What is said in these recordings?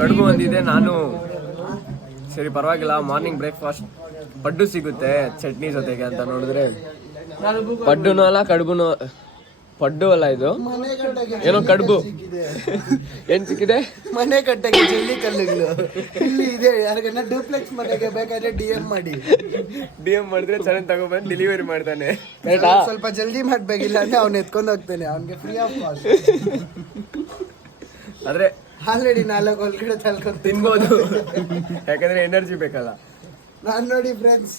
ಕಡುಬು ಬಂದಿದೆ. ನಾನು ಸರಿ ಪರವಾಗಿಲ್ಲ, ಮಾರ್ನಿಂಗ್ ಬ್ರೇಕ್ಫಾಸ್ಟ್ ಪಡ್ಡು ಸಿಗುತ್ತೆ ಚಟ್ನಿ ಜೊತೆಗೆ ಅಂತ ನೋಡಿದ್ರೆ ಪಡ್ಡುನೂ ಅಲ್ಲ ಕಡುಬುನೂ, ಪಡ್ಡು ಅಲ್ಲ ಇದು, ಏನೋ ಕಡುಬು. ಏನ್ ಸಿಕ್ಕಿದೆ? ಮನೆ ಕಟ್ಟಕ್ಕೆ ಜಲ್ಲಿ ಕಲ್ಲುಗಳು ಇಲ್ಲಿ ಇದೆ. ಯಾರಿಗನ್ನ ಡೂಪ್ಲೆಕ್ಸ್ ಮನೆಗೆ ಬೇಕಾದ್ರೆ DM ಮಾಡಿದ್ರೆ ಚೆನ್ನಾಗಿ ತಗೊಬಂದು ಡೆಲಿವರಿ ಮಾಡ್ತಾನೆ. ಸ್ವಲ್ಪ ಜಲ್ದಿ ಮಾಡ್ಬೇಕಿಲ್ಲ ಅಂದ್ರೆ ಅವ್ನು ಎತ್ಕೊಂಡು ಹೋಗ್ತಾನೆ, ಅವ್ನಿಗೆ ಫ್ರೀ ಆಫ್ ಕಾಸ್ಟ್. ಆದ್ರೆ ಆಲ್ರೆಡಿ 4 ಒಳಗಡೆ ತಲ್ಕೊಂಡು ತಿನ್ಬೋದು, ಯಾಕಂದ್ರೆ ಎನರ್ಜಿ ಬೇಕಲ್ಲ. ನಾನು ನೋಡಿ ಫ್ರೆಂಡ್ಸ್,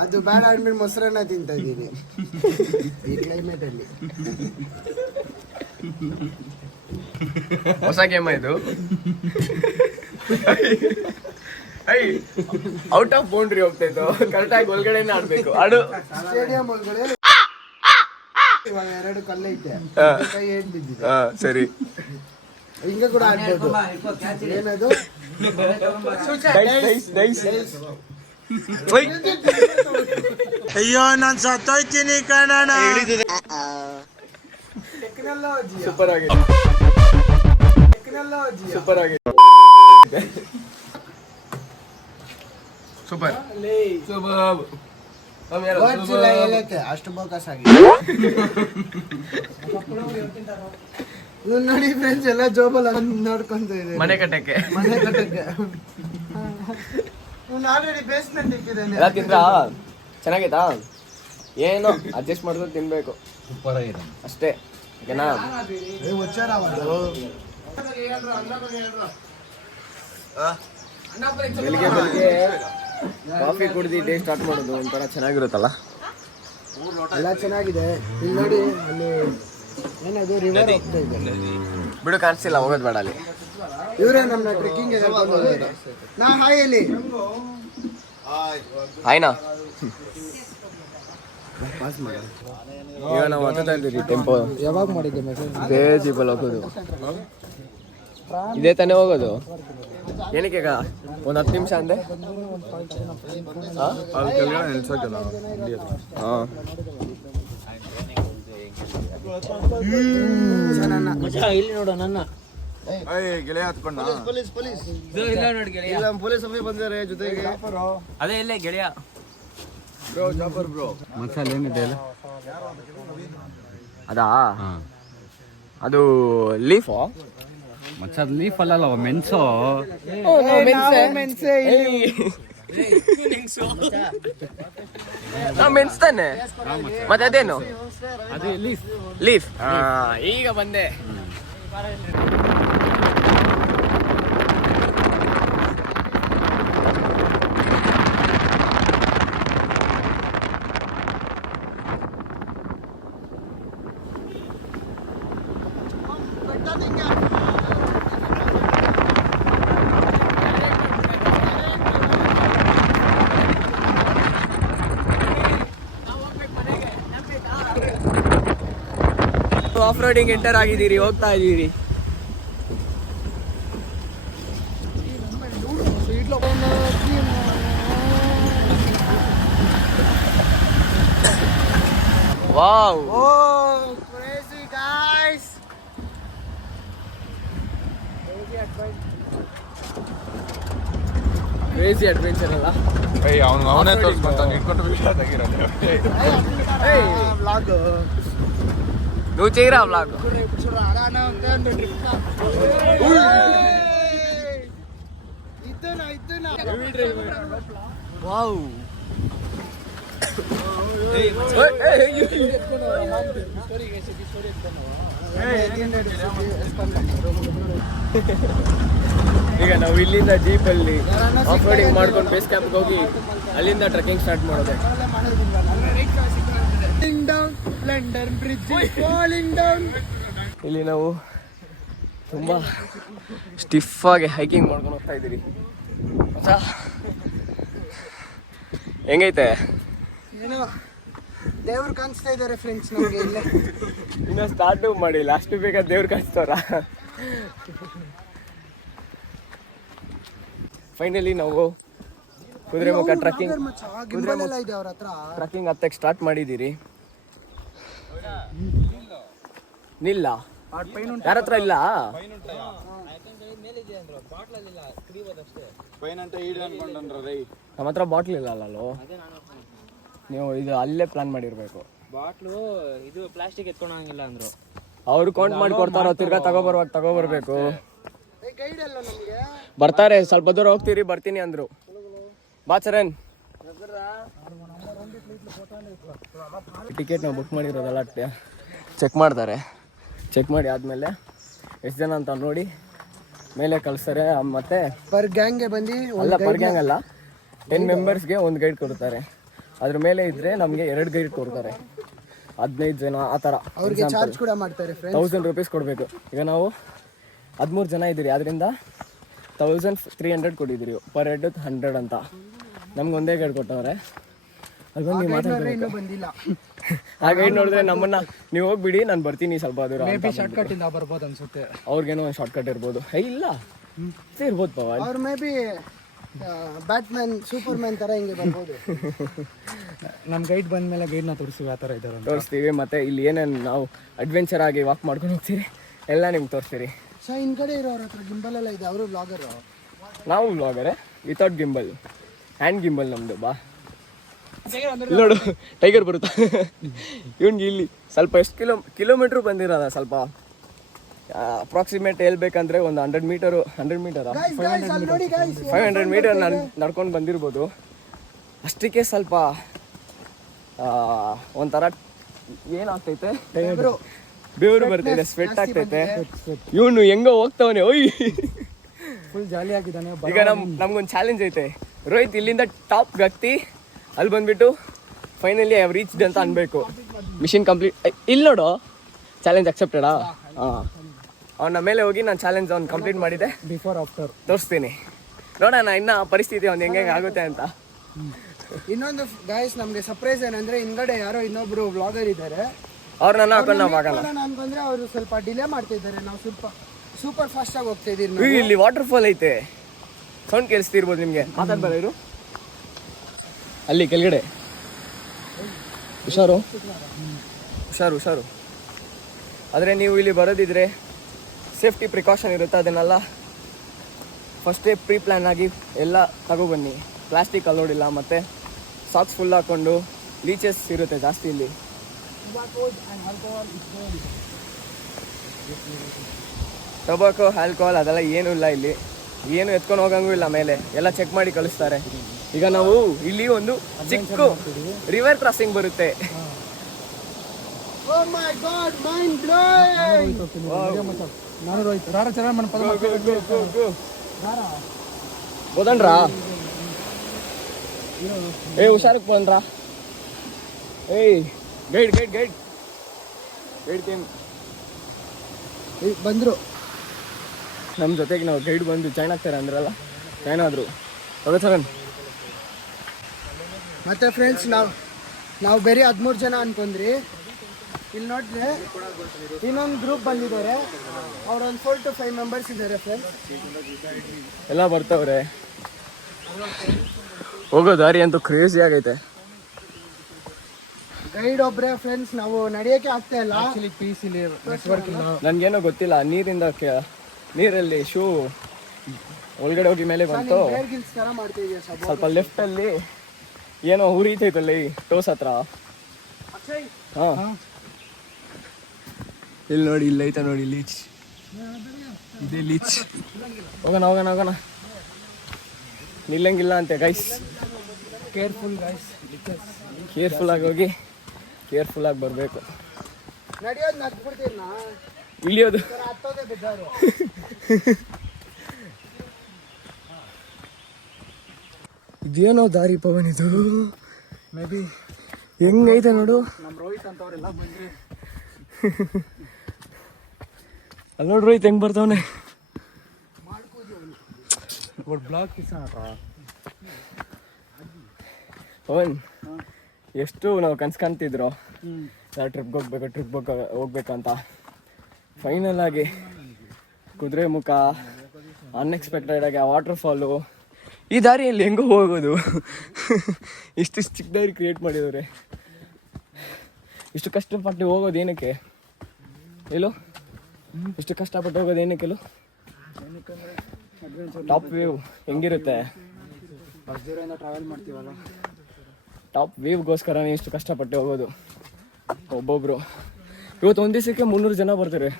ಅದು ಬೇಡ ಅಂದ್ಬಿಟ್ಟು ಮೊಸರನ್ನ ತಿಂತಾ ಇದ್ದೀನಿ ಈ ಕ್ಲೈಮೇಟ್ ಅಲ್ಲಿ. ಹೊಸ ಗೇಮ್ ಇದು. ಔಟ್ ಆಫ್ ಬೌಂಡ್ರಿ ಹೋಗ್ತಾ ಇತ್ತು, ಕರೆಕ್ಟಾಗಿ ಒಳಗಡೆನೆ ಆಡ್ಬೇಕು. ಆಡು ಸ್ಟೇಡಿಯಂ ಒಳಗಡೆ ಇವಾಗ 2 ಕಲ್ಲೈತೆ, ಕೈ ಏಟ್ ಬಿದ್ದಿದೆ. ಸರಿ, ಹಿಂಗ ಕೂಡ ಆಡ್ಬೋದು. ಏನದು? ಅಯ್ಯೋ ನಾನ್ ಸತ್ತೋಯ್ತೀನಿ ಕಣಣ್ಣ. ಸೂಪರ್ ಆಗಿದೆ, ಸೂಪರ್ ಆಗಿದೆ, ಸೂಪರ್ ಸೂಪರ್. ಅಷ್ಟು ಬೋಕಸ್ ಆಗಿದೆ ನೋಡಿ ಫ್ರೆಂಡ್ಸ್, ಎಲ್ಲ ಜೋಬಲ್ ನೋಡ್ಕೊಂತ ಇದೆ ಮನೆ ಕಟ್ಟಕ್ಕೆ. ಆಲ್ರೆಡಿ ಬೇಸ್ಮೆಂಟ್ ಇಕ್ಕಿದ್ದಾನೆ. ಎಲ್ಲ ತಿಂದ್ರಾ? ಚೆನ್ನಾಗೈತಾ? ಏನೋ ಅಡ್ಜಸ್ಟ್ ಮಾಡಿದ್ರೆ ತಿನ್ಬೇಕು. ಸೂಪರ್ ಆಗಿದೆ ಅಷ್ಟೇ, ಓಕೆನಾ? ಬೆಳಿಗ್ಗೆ ಕಾಫಿ ಕುಡ್ದು ಡೇ ಸ್ಟಾರ್ಟ್ ಮಾಡೋದು ಒಂಥರ ಚೆನ್ನಾಗಿರುತ್ತಲ್ಲ. ಎಲ್ಲ ಚೆನ್ನಾಗಿದೆ. ಇಲ್ಲಿ ನೋಡಿ, ಅಲ್ಲಿ ಏನದು ರಿವರ್ ಹೋಗ್ತಾ ಇದೆ. ಬಿಡು, ಕಾಣಿಸ್ತಿಲ್ಲ, ಹೋಗೋದು ಬೇಡ ಅಲ್ಲಿ. ಇವರೇ ನಮ್ಮನ್ನ ಟ್ರೆಕ್ಕಿಂಗ್ ನಾ ಹಾಯ್ ಅಲ್ಲಿ ಆಯ್ನಾ ಪಾಸ್ ಮಾಡಿ. ಈಗ ನಾವು ಹತ್ತುತ್ತಾ ಇದ್ದೀವಿ ಟೆಂಪೋ. ಯಾವಾಗ ಮಾಡಿದ್ದೆ ಮೆಸೇಜ್? ಇದೇ ಜೀಪಲ್ಲಿ ಹೋಗೋದು, ಇದೇ ತಾನೇ ಹೋಗೋದು. ಏನಕ್ಕೆ ಈಗ ಒಂದು 10 ನಿಮಿಷ ಅಂದೆ? ಇಲ್ಲಿ ನೋಡು ನನ್ನ ಗೆಳೆಯ ಹತ್ಕೊಂಡ ಪೊಲೀಸ್ ಬಂದಿದ್ದಾರೆ ಜೊತೆಗೆ. ಅದೇ ಇಲ್ಲೇ ಗೆಳೆಯ ಬ್ರೋ, ಜಾಫರ್ ಬ್ರೋ. ಮಸಾಲೆ ಏನಿದೆ ಅಲ್ಲ? ಅದಾ, ಅದು ಲೀಫು. ಮಚ್ಚ ಲೀಫ್ ಅಲ್ಲಲ್ಲ, ಮೆಣಸು. ಮೆಣಸು ತಾನೆ, ಮತ್ತೆ ಅದೇನು? ಅದೇ ಲೀಫ್. ಈಗ ಬಂದೆ. ಆಫ್ ರೋಡಿಂಗ್ ಎಂಟರ್ ಆಗಿದ್ದೀರಿ, ಹೋಗ್ತಾ ಇದ್ದೀರಿ. Wow, crazy guys. Crazy adventure ಅಲ್ಲ? ಅವನೇ ತೋರಿಸ್ಕೊಂತಾನೆ, ಇಟ್ಕೊಂಡು ವಿಡಿಯೋ ತೆಗಿರೋದು. ವ್ಲಾಗ್ నువ్వు చేయరా వ్లాగ్? వావ్, ಈಗ ನಾವು ಇಲ್ಲಿಂದ ಜೀಪಲ್ಲಿ ಆಫ್ ರೋಡಿಂಗ್ ಮಾಡ್ಕೊಂಡು ಬೇಸ್ ಕ್ಯಾಂಪ್ಗೆ ಹೋಗಿ ಅಲ್ಲಿಂದ ಟ್ರೆಕ್ಕಿಂಗ್ ಸ್ಟಾರ್ಟ್ ಮಾಡೋದು. London bridge falling down. ಇಲ್ಲಿ ನಾವು ತುಂಬ ಸ್ಟಿಫ್ ಆಗಿ ಹೈಕಿಂಗ್ ಮಾಡ್ಕೊಂಡು ಹೋಗ್ತಾ ಇದ್ದೀರಿ. ಹೆಂಗೈತೆ? ಏನೋ ದೇವ್ರು ಕಾಣಿಸ್ತಾ ಇದ್ದಾರೆ ಫ್ರೆಂಡ್ಸ್ ನಮಗೆ ಇಲ್ಲೇ. ಇನ್ನು ಸ್ಟಾರ್ಟು ಮಾಡಿಲ್ಲ, ಅಷ್ಟು ಬೇಗ ದೇವ್ರು ಕಾಣಿಸ್ತಾರ. ಫೈನಲಿ ನಾವು ಕುದುರೆಮುಖ ಟ್ರೆಕ್ಕಿಂಗ್ ಹತ್ತಕ್ಕೆ ಸ್ಟಾರ್ಟ್ ಮಾಡಿದ್ದೀರಿ. ನಿಲ್ಲ ಯಾರ ಹತ್ರ ಇಲ್ಲ. ನಮ್ಮ ಹತ್ರ ಬಾಟ್ಲ್ ಇಲ್ಲ ಅಲ್ಲೋ, ನೀವು ಇದು ಅಲ್ಲೇ ಪ್ಲಾನ್ ಮಾಡಿರ್ಬೇಕು. ಬಾಟ್ಲು ಇದು ಪ್ಲಾಸ್ಟಿಕ್ ಎತ್ಕೊಂಡಂಗಿಲ್ಲ ಅಂದ್ರು. ಅವ್ರು ಕೌಂಟ್ ಮಾಡಿ ಕೊಡ್ತಾರೋ, ತಿರ್ಗಾ ತಗೋಬರ್ಬೇಕು. ಗೈಡ್ ಅಲ್ಲ ನಮಗೆ. ಬರ್ತಾರೆ, ಸ್ವಲ್ಪ ದೂರ ಹೋಗ್ತೀರಿ, ಬರ್ತೀನಿ ಅಂದ್ರು. ಬಾ ಚರಣ್. ಟಿಕೆಟ್ ನಾವು ಬುಕ್ ಮಾಡಿರೋದಲ್ಲ ಚೆಕ್ ಮಾಡ್ತಾರೆ. ಚೆಕ್ ಮಾಡಿ ಆದಮೇಲೆ ಎಷ್ಟು ಜನ ಅಂತ ನೋಡಿ ಮೇಲೆ ಕಳಿಸ್ತಾರೆ. ಮತ್ತೆ ಪರ್ ಗ್ಯಾಂಗ್ಗೆ ಬಂದು ಅಲ್ಲ, ಪರ್ ಗ್ಯಾಂಗ್ ಅಲ್ಲ, 10 ಮೆಂಬರ್ಸ್ಗೆ ಒಂದು ಗೈಡ್ ಕೊಡ್ತಾರೆ. ಅದ್ರ ಮೇಲೆ ಇದ್ರೆ ನಮಗೆ 2 ಗೈಡ್ ಕೊಡ್ತಾರೆ. 15 ಜನ ಆ ಥರ. ಅವ್ರಿಗೆ ಚಾರ್ಜ್ ಕೂಡ ಮಾಡ್ತಾರೆ ಫ್ರೆಂಡ್ಸ್. 1000 ರೂಪೀಸ್ ಕೊಡಬೇಕು. ಈಗ ನಾವು 13 ಜನ ಇದ್ದೀರಿ, ಅದರಿಂದ 1300 ಕೊಟ್ಟಿದ್ದೀರಿ. ಪರ್ ಹೆಡ್ 100 ಅಂತ. ನಮ್ಗೆ ಒಂದೇ ಗೈಡ್ ಕೊಟ್ಟವ್ರೆ. ಅದು ಬಂದು ಮಾತಾಡ್ಬೇಕು. ಇನ್ನೂ ಬಂದಿಲ್ಲ. ಆ ಗೈಡ್ ನೋಡಿದ್ರೆ ನಮ್ಮನ್ನ ನೀವು ಹೋಗ್ಬಿಡಿ, ನಾನು ಬರ್ತೀನಿ ಸ್ವಲ್ಪ ದೂರ. ಶಾರ್ಟ್ ಕಟ್ ಇಂದ ಬರ್ಬೋದು ಅನ್ಸುತ್ತೆ. ಅವ್ರಿಗೇನೋ ಒಂದು ಶಾರ್ಟ್ ಕಟ್ ಇರ್ಬೋದು. ಇಲ್ಲ ಇರ್ಬೋದು ಪವನ್. ಅವ್ರು ಮೇ ಬಿ ಬ್ಯಾಟ್ಮ್ಯಾನ್ ಸೂಪರ್ಮ್ಯಾನ್ ಥರ ಹಿಂಗೆ ಬರ್ಬೋದು. ನಮ್ಮ ಗೈಡ್ ಬಂದಮೇಲೆ ಗೈಡ್ನ ತೋರಿಸ್ತೀವಿ, ಆ ಥರ ಇದ್ದಾರೆ ತೋರಿಸ್ತೀವಿ. ಮತ್ತೆ ಇಲ್ಲಿ ಏನೇನು ನಾವು ಅಡ್ವೆಂಚರ್ ಆಗಿ ವಾಕ್ ಮಾಡ್ಕೊಂಡು ಹೋಗ್ತೀರಿ ಎಲ್ಲ ನಿಮ್ಗೆ ತೋರಿಸ್ತೀರಿ. ಸೊ ಹಿಂದ್ಗಡೆ ಇರೋರ ಹತ್ರ ಗಿಂಬಲ್ ಎಲ್ಲ ಇದೆ, ಅವರು ಬ್ಲಾಗರು. ನಾವು ಬ್ಲಾಗರೇ ವಿತೌಟ್ ಗಿಂಬಲ್, ಹ್ಯಾಂಡ್ ಗಿಂಬಲ್ ನಮ್ಮದು. ಬಾ ನೋಡು, ಟೈಗರ್ ಬರುತ್ತಾ ಇವನ್ಗೆ. ಇಲ್ಲಿ ಸ್ವಲ್ಪ ಎಷ್ಟು ಕಿಲೋಮೀಟ್ರ್ ಬಂದಿರೋದ, ಸ್ವಲ್ಪ ಅಪ್ರಾಕ್ಸಿಮೇಟ್ ಹೇಳ್ಬೇಕಂದ್ರೆ ಒಂದು 100 ಮೀಟರ್ 500 ಮೀಟರ್ ನಡ್ಕೊಂಡು ಬಂದಿರ್ಬೋದು. ಅಷ್ಟಕ್ಕೆ ಸ್ವಲ್ಪ ಒಂಥರ ಏನಾಗ್ತೈತೆ, ಬೆವರು ಬರ್ತೈತೆ, ಸ್ವೆಟ್ ಆಗ್ತೈತೆ. ಇವನು ಹೆಂಗೋ ಹೋಗ್ತಾವನೆ, ಓಯ್ ಫುಲ್ ಜಾಲಿ ಆಗಿದ್ದಾನೆ. ಈಗ ನಮ್ಗೊಂದು ಚಾಲೆಂಜ್ ಐತೆ. ರೋಹಿತ್ ಇಲ್ಲಿಂದ ಟಾಪ್ಗೆ ಹತ್ತಿ ಅಲ್ಲಿ ಬಂದ್ಬಿಟ್ಟು ಫೈನಲಿ ಐ ಹ್ಯಾವ್ ರೀಚ್ಡ್ ಅಂತ ಅನ್ಬೇಕು. Mission complete. ಇಲ್ಲಿ ನೋಡು, ಚಾಲೆಂಜ್ ಅಕ್ಸೆಪ್ಟೆಡಾ? ಹಾಂ, ಅವನ ಮೇಲೆ ಹೋಗಿ ನಾನು ಚಾಲೆಂಜ್ ಅವ್ನು ಕಂಪ್ಲೀಟ್ ಮಾಡಿದ್ದೆ. ಬಿಫೋರ್ ಆಫ್ಟರ್ ತೋರಿಸ್ತೀನಿ, ನೋಡೋಣ ಇನ್ನ ಪರಿಸ್ಥಿತಿ ಅವ್ನು ಹೆಂಗೆ ಆಗುತ್ತೆ ಅಂತ. ಇನ್ನೊಂದು ಗಾಯ್ಸ್, ನಮಗೆ ಸರ್ಪ್ರೈಸ್ ಏನಂದ್ರೆ ಹಿಂದ್ಗಡೆ ಯಾರೋ ಇನ್ನೊಬ್ರು ಬ್ಲಾಗರ್ ಇದ್ದಾರೆ. ಅವ್ರನ್ನ ಹಾಕೊಂಡು ನಾವು ಆಗಲ್ಲ ಅನ್ಕೊಂಡ್ರೆ ಅವರು ಸ್ವಲ್ಪ ಡಿಲೇ ಮಾಡ್ತಾ ಇದ್ದಾರೆ. ನಾವು ಸ್ವಲ್ಪ ಸೂಪರ್ ಫಾಸ್ಟ್ ಆಗಿ ಹೋಗ್ತಾ ಇದೀವಿ. ಇಲ್ಲಿ ವಾಟರ್ ಫಾಲ್ ಐತೆ, ಸೌಂಡ್ ಕೇಳಿಸ್ತಿರ್ಬೋದು ನಿಮಗೆ. ಮಾತಾಡ್ಬಾರ ಇರು, ಅಲ್ಲಿ ಕೆಳಗಡೆ. ಹುಷಾರು ಹುಷಾರು ಹುಷಾರು. ಆದರೆ ನೀವು ಇಲ್ಲಿ ಬರೋದಿದ್ರೆ ಸೇಫ್ಟಿ ಪ್ರಿಕಾಷನ್ ಇರುತ್ತೆ, ಅದನ್ನೆಲ್ಲ ಫಸ್ಟೇ ಪ್ರೀ ಪ್ಲ್ಯಾನ್ ಆಗಿ ಎಲ್ಲ ತಗೊಬನ್ನಿ. ಪ್ಲಾಸ್ಟಿಕ್ ಅಲೋಡಿಲ್ಲ, ಮತ್ತು ಸಾಕ್ಸ್ ಫುಲ್ ಹಾಕ್ಕೊಂಡು. ಲೀಚಸ್ ಇರುತ್ತೆ ಜಾಸ್ತಿ ಇಲ್ಲಿ. ಟೊಬಾಕೋ, ಆಲ್ಕೋಹಾಲ್ ಅದೆಲ್ಲ ಏನೂ ಇಲ್ಲ ಇಲ್ಲಿ. ಏನು ಎತ್ಕೊಂಡು ಹೋಗಂಗೂ ಇಲ್ಲ, ಮೇಲೆ ಎಲ್ಲ ಚೆಕ್ ಮಾಡಿ ಕಳಿಸ್ತಾರೆ. ಈಗ ನಾವು ಇಲ್ಲಿ ಒಂದು ಚಿಕ್ಕ ರಿವರ್ ಕ್ರಾಸಿಂಗ್ ಬರುತ್ತೆ. ಬೋದನ್ರಾ ಏ ಹುಷಾರಕ್ಕೆ ಬಂದ್ರಾ? ಏಯ್ guide guide guide guide team ಬಂದ್ರು ನಮ್ಮ ಜೊತೆಗೆ. ನಾವು ಗೈಡ್ ಬಂದು ಜಾಯ್ನ್ ಆಗ್ತಾರೆ ಅಂದ್ರಲ್ಲ, ಜಾಯ್ನ್ ಆದರು. ಹೋಗ ಸರನ್. ಮತ್ತೆ ಫ್ರೆಂಡ್ಸ್, ನಾವು ಬೇರೆ 13 ಜನ ಅನ್ಕೊಂಡ್ರಿ. ಇಲ್ಲಿ ನೋಡಿದ್ರೆ ಇನ್ನೊಂದು ಗ್ರೂಪ್ ಬಂದಿದ್ದಾರೆ. ಅವ್ರೊಂದು 4 to 5 ಮೆಂಬರ್ಸ್ ಇದ್ದಾರೆ ಫ್ರೆಂಡ್ಸ್. ಎಲ್ಲ ಬರ್ತವ್ರೆ. ಹೋಗೋ ದಾರಿ ಅಂತೂ ಕ್ರೇಜಿ ಆಗೈತೆ. ಗೈಡ್ ಒಬ್ರೆ ಫ್ರೆಂಡ್ಸ್, ನಾವು ನಡೆಯೋಕೆ ಆಗ್ತಾ ಇಲ್ಲ. ಪೀಸ್ ಇಲ್ಲಿ ನೆಟ್ವರ್ಕ್ ಇಲ್ಲ. ನನ್ಗೇನೋ ಗೊತ್ತಿಲ್ಲ, ನೀರಲ್ಲಿ ಶೂ ಒಳಗಡೆ ಹೋಗಿ ಮೇಲೆ ಬಂತು. ಸ್ವಲ್ಪ ಲೆಫ್ಟಲ್ಲಿ ಏನೋ ಉರಿತೈತಲ್ಲಿ ಟೋಸ್ ಹತ್ರ. ಹಾಂ, ಇಲ್ಲಿ ನೋಡಿ, ಇಲ್ಲಿ ಐತ ನೋಡಿ ಲೀಚ್. ಇದೇ ಲೀಚ್. ಹೋಗೋಣ ಹೋಗೋಣ ಹೋಗೋಣ. ನಿಲ್ಲಂಗಿಲ್ಲ ಅಂತೆ ಗೈಸ್. ಕೇರ್ಫುಲ್ ಗೈಸ್, ಕೇರ್ಫುಲ್ ಆಗಿ ಹೋಗಿ ಕೇರ್ಫುಲ್ ಆಗಿ ಬರಬೇಕು. ನಡೆಯೋದು ನಡ್ಬಿಡ್ತೀರಿ ನಾ, ಇಳಿಯೋದು ಹತ್ತೋದೇ ಬಿದ್ದಾರು. ಇದೇನೋ ದಾರಿ ಪವನ್ ಇದು. ಮೇ ಬಿ ಹೆಂಗೈತೆ ನೋಡು. ನಮ್ಮ ರೋಹಿತ್ ಅಂತವ್ರೆಲ್ಲ ಬಂದ್ರೆ ಅಲ್ಲಿ ನೋಡ್ರಿ ರೋಹಿತ್ ಹೆಂಗ್ ಬರ್ತಾವನೆ. ಬ್ಲಾಕ್ ಪವನ್, ಎಷ್ಟು ನಾವು ಕನ್ಸ್ಕೊಂತಿದ್ರು ಟ್ರಿಪ್ಗೆ ಹೋಗ್ಬೇಕಂತ. ಫೈನಲ್ ಆಗಿ ಕುದುರೆ ಮುಖ, ಅನ್ಎಕ್ಸ್ಪೆಕ್ಟೆಡ್ ಆಗಿ ಆ ವಾಟರ್ ಫಾಲು. ಈ ದಾರಿಯಲ್ಲಿ ಹೆಂಗೋ ಹೋಗೋದು. ಇಷ್ಟು ಚಿಕ್ಕ ದಾರಿ ಕ್ರಿಯೇಟ್ ಮಾಡಿದವ್ರೆ. ಇಷ್ಟು ಕಷ್ಟಪಟ್ಟು ಹೋಗೋದು ಏನಕ್ಕೆ ಹೇಳು? ಇಷ್ಟು ಕಷ್ಟಪಟ್ಟು ಹೋಗೋದು ಏನಕ್ಕೆ ಹೇಳು? ಟಾಪ್ ವ್ಯೂ ಹೆಂಗಿರುತ್ತೆ? ಬಸ್ ದೂರದಿಂದ ಟ್ರಾವೆಲ್ ಮಾಡ್ತೀವಲ್ಲ. ಟಾಪ್ ವ್ಯೂಗೋಸ್ಕರ ಇಷ್ಟು ಕಷ್ಟಪಟ್ಟು ಹೋಗೋದು ಒಬ್ಬೊಬ್ರು. ಇವತ್ತು ಒಂದು ದಿವಸಕ್ಕೆ 300 ಜನ ಬರ್ತಾರೆ.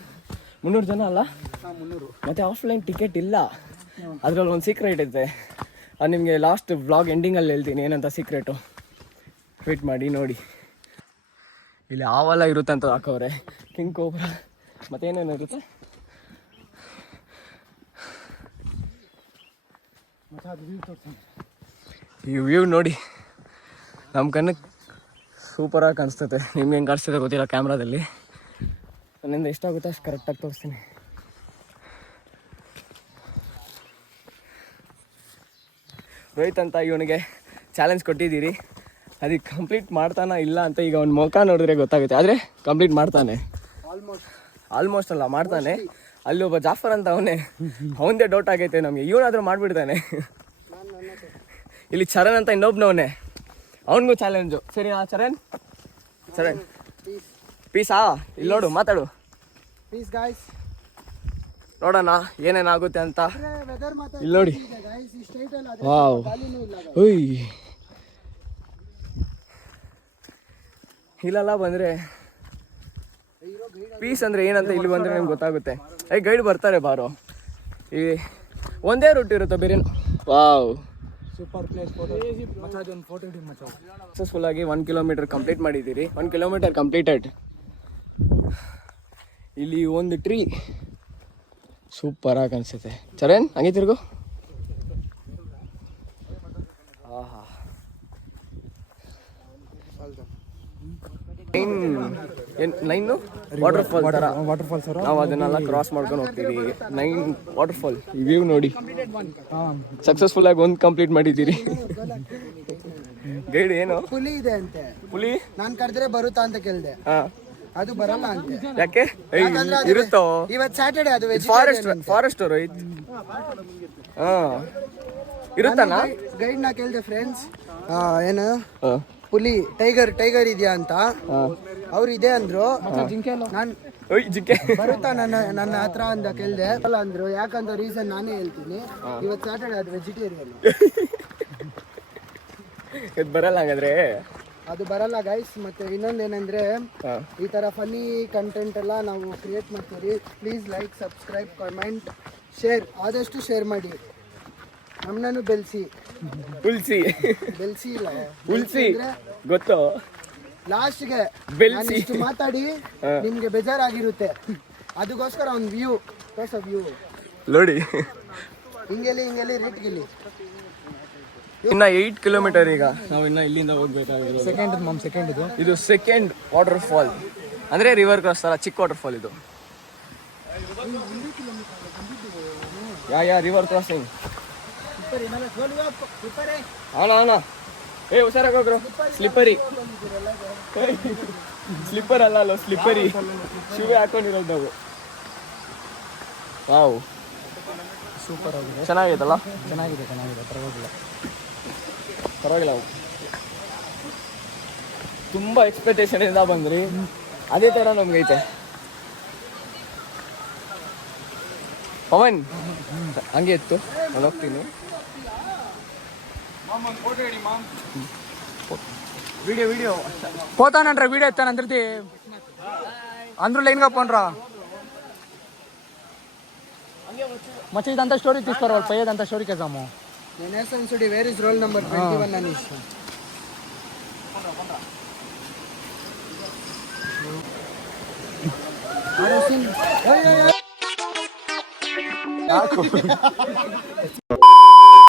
300 ಜನ ಅಲ್ಲ, 300. ಮತ್ತು ಆಫ್ಲೈನ್ ಟಿಕೆಟ್ ಇಲ್ಲ. ಅದರಲ್ಲಿ ಒಂದು ಸೀಕ್ರೆಟ್ ಇದೆ, ಅದು ನಿಮಗೆ ಲಾಸ್ಟ್ ವ್ಲಾಗ್ ಎಂಡಿಂಗಲ್ಲಿ ಹೇಳ್ತೀನಿ ಏನಂತ ಸೀಕ್ರೆಟು. ವೇಟ್ ಮಾಡಿ ನೋಡಿ. ಇಲ್ಲಿ ಆವೆಲ್ಲ ಇರುತ್ತೆ ಅಂತ ಹಾಕವ್ರೆ, ಕಿಂಗ್ ಕೋಬ್ರಾ ಮತ್ತೇನೇನು ಇರುತ್ತೆ. ಈ ವ್ಯೂ ನೋಡಿ, ನಮ್ಮ ಕಣ್ಣಿಗೆ ಸೂಪರಾಗಿ ಕಾಣಿಸ್ತದೆ. ನಿಮ್ಗೆ ಹೆಂಗೆ ಕಾಣಿಸ್ತದೆ ಗೊತ್ತಿಲ್ಲ ಕ್ಯಾಮ್ರಾದಲ್ಲಿ. ನನ್ನಿಂದ ಎಷ್ಟಾಗುತ್ತೋ ಅಷ್ಟು ಕರೆಕ್ಟಾಗಿ ತೋರಿಸ್ತೀನಿ. ರೋಹಿತ್ ಅಂತ ಇವನಿಗೆ ಚಾಲೆಂಜ್ ಕೊಟ್ಟಿದ್ದೀರಿ, ಅದಕ್ಕೆ ಕಂಪ್ಲೀಟ್ ಮಾಡ್ತಾನ ಇಲ್ಲ ಅಂತ ಈಗ ಅವ್ನ ಮುಖ ನೋಡಿದ್ರೆ ಗೊತ್ತಾಗುತ್ತೆ. ಆದರೆ ಕಂಪ್ಲೀಟ್ ಮಾಡ್ತಾನೆ, ಆಲ್ಮೋಸ್ಟ್ ಅಲ್ಲ ಮಾಡ್ತಾನೆ. ಅಲ್ಲಿ ಒಬ್ಬ ಜಾಫರ್ ಅಂತ ಅವನದೇ ಡೌಟ್ ಆಗೈತೆ ನಮಗೆ, ಇವನಾದರೂ ಮಾಡಿಬಿಡ್ತಾನೆ. ಇಲ್ಲಿ ಚರಣ್ ಅಂತ ಇನ್ನೊಬ್ನವನೇ, ಅವನಿಗೂ ಚಾಲೆಂಜು. ಸರಿ ಚರಣ್ ಪೀಸಾ ಇಲ್ಲಿ ನೋಡು, ಮಾತಾಡು. ಪ್ಲೀಸ್ ಗಾಯ್ಸ್, ನೋಡೋಣ ಏನೇನಾಗುತ್ತೆ ಅಂತ. ವೆದರ್ ಮಾತ್ರ ಇಲ್ಲಿ ನೋಡಿ, ಗಾಯ್ಸ್, ಈ ಸ್ಟ್ರೈಟ್ ಅಲ್ಲಿ ಅದೇ ವಾವ್, ಗಾಳಿನೂ ಇಲ್ಲ guys. ಹುಯ್. ಇಲ್ಲೆಲ್ಲ ಬಂದರೆ ಪೀಸ್ ಅಂದರೆ ಏನಂತ ಇಲ್ಲಿ ಬಂದರೆ ನಿಮ್ಗೆ ಗೊತ್ತಾಗುತ್ತೆ. ಗೈಡ್ ಬರ್ತಾರೆ ಬಾರೋ. ಈ ಒಂದೇ ರೂಟ್ ಇರುತ್ತೆ, ಬೇರೆ. Wow, super place. ಫೋಟೋ ಒಂದು ಫೋಟೋ ಹಿಡಿ ಮಚ್ಚ. ಸಕ್ಸಸ್ಫುಲ್ ಆಗಿ 1 ಕಿಲೋಮೀಟರ್ ಕಂಪ್ಲೀಟ್ ಮಾಡಿದ್ದೀರಿ. 1 ಕಿಲೋಮೀಟರ್ ಕಂಪ್ಲೀಟೆಡ್. ಇಲ್ಲಿ ಒಂದು ಟ್ರೀ ಸೂಪರಾಗಿ ಅನಿಸುತ್ತೆ. ಚರಣ್ ಹಂಗೆ ತಿರ್ಗು. ಆಹಾ, ನೈನು ವಾಟರ್ ಫಾಲ್ ಥರ. ನಾವು ಅದನ್ನೆಲ್ಲ ಕ್ರಾಸ್ ಮಾಡ್ಕೊಂಡು ಹೋಗ್ತೀವಿ. 9 ವಾಟರ್ ಫಾಲ್. ಈ ವ್ಯೂ ನೋಡಿ, ಸಕ್ಸಸ್ಫುಲ್ ಆಗಿ 1 ಕಂಪ್ಲೀಟ್ ಮಾಡಿದ್ದೀರಿ. ಗೈಡ್ ಏನು ಹುಲಿ ಇದೆ ಅಂತೆ. ಹುಲಿ ನಾನ್ ಕರೆದ್ರೆ ಬರುತ್ತಾ ಅಂತ ಕೇಳಿದೆ, ಹಾಂ, ಅದು ಬರಲ್ಲ ಅಂತೆ. ಯಾಕೆ? ಯಾಕಂದ್ರೆ ಅದು ಇರುತ್ತೋ? ಇವತ್ತು ಸ್ಯಾಟರ್ಡೆ, ಅದು ಫಾರೆಸ್ಟ್ ರೋಹಿತ್. ಹಾಂ, ಇರುತ್ತಾನ? ಗೈಡ್ ನಾ ಕೇಳಿದೆ ಫ್ರೆಂಡ್ಸ್, ಏನು ಹುಲಿ ಟೈಗರ್ ಇದೆಯಾ ಅಂತ. ಅವ್ರು ಇದೆ ಅಂದ್ರು. ನಾನು ಜಿಂಕೆ ಬರುತ್ತಾ ನನ್ನ ಹತ್ರ ಅಂತ ಕೇಳಿದೆ. ಅಲ್ಲ ಅಂದ್ರು. ಯಾಕಂತ ರೀಸನ್ ನಾನೇ ಹೇಳ್ತೀನಿ. ಇವತ್ತು ಸ್ಯಾಟರ್ಡೆ, ಅದು ವೆಜಿಟೇರಿಯನ್. ಇದು ಬರಲ್ಲ ಹಾಗಾದ್ರೆ? ಅದು ಬರಲ್ಲ ಗೈಸ್. ಮತ್ತೆ ಇನ್ನೊಂದೇನಂದ್ರೆ, ಈ ತರ ಫನ್ನಿ ಕಂಟೆಂಟ್ ಎಲ್ಲ ನಾವು ಕ್ರಿಯೇಟ್ ಮಾಡ್ತೀವಿ. Please like, subscribe, comment, share. ಆದಷ್ಟು ಶೇರ್ ಮಾಡಿ. ನಮ್ಮನ್ನು ಬೆಳೆಸಿ ಇಲ್ಲ ಉಲ್ಸಿ ಗೊತ್ತು. ಲಾಸ್ಟ್ಗೆ ಬೆಲ್ಸಿ ಇಷ್ಟು ಮಾತಾಡಿ ನಿಮ್ಗೆ ಬೇಜಾರಾಗಿರುತ್ತೆ. ಅದಕ್ಕೋಸ್ಕರ ಒಂದು ವ್ಯೂ ನೋಡಿ. ಹಿಂಗೆಲ್ಲಿ ರೇಟ್ ಗೆಲ್ಲಿ. ಇನ್ನ 8 ಕಿಲೋಮೀಟರ್. ಈಗ ನಾವು ಇನ್ನ ಇಲ್ಲಿಂದ ಹೋಗ್ಬೇಕಾಗಿರೋದು. ಸೆಕೆಂಡ್ ಇದು ಸೆಕೆಂಡ್ ವಾಟರ್ ಫಾಲ್, ಅಂದ್ರೆ ರಿವರ್ ಕ್ರಾಸ್ ತರ ಚಿಕ್ಕ ವಾಟರ್ ಫಾಲ್ ಇದು. ಯಾ ರಿವರ್ ಕ್ರಾಸಿಂಗ್. ಅಣ್ಣ ಹುಷಾರಾಗಿ ಹೋಗ್ರು. ಸ್ಲಿಪ್ಪರ್ ಅಲ್ಲ ಸ್ಲಿಪ್ಪರಿ ಶಿವೆ ಹಾಕೊಂಡಿರೋದು ನಾವು. ವಾವ್, ಸೂಪರ್ ಆಗಿದೆ. ಚೆನ್ನಾಗೈತಲ್ಲ? ಚೆನ್ನಾಗಿದೆ. ಪರವಾಗಿಲ್ಲ. ತುಂಬ ಎಕ್ಸ್ಪೆಕ್ಟೇಷನ್ ಇಂದ ಬಂದ್ರಿ, ಅದೇ ಥರ ನಮ್ಗೈತೆ. ಪವನ್ ಹಂಗೆ ಇತ್ತು, ನಾನು ಹೋಗ್ತೀನಿ. వీడియో పోతానంటారా? వీడియో ఎత్తాను అందరిది. అందరూ లైన్గా పోనరా మచ్చ. ఇదంతా స్టోరీ తీసుకోరు వాళ్ళు, పోయేదంతా స్టోరీకి వేద్దాము. నేను వేస్తాను చూడి. వేర్ ఇస్ రోల్ నెంబర్ 21 అని ఇష్టం.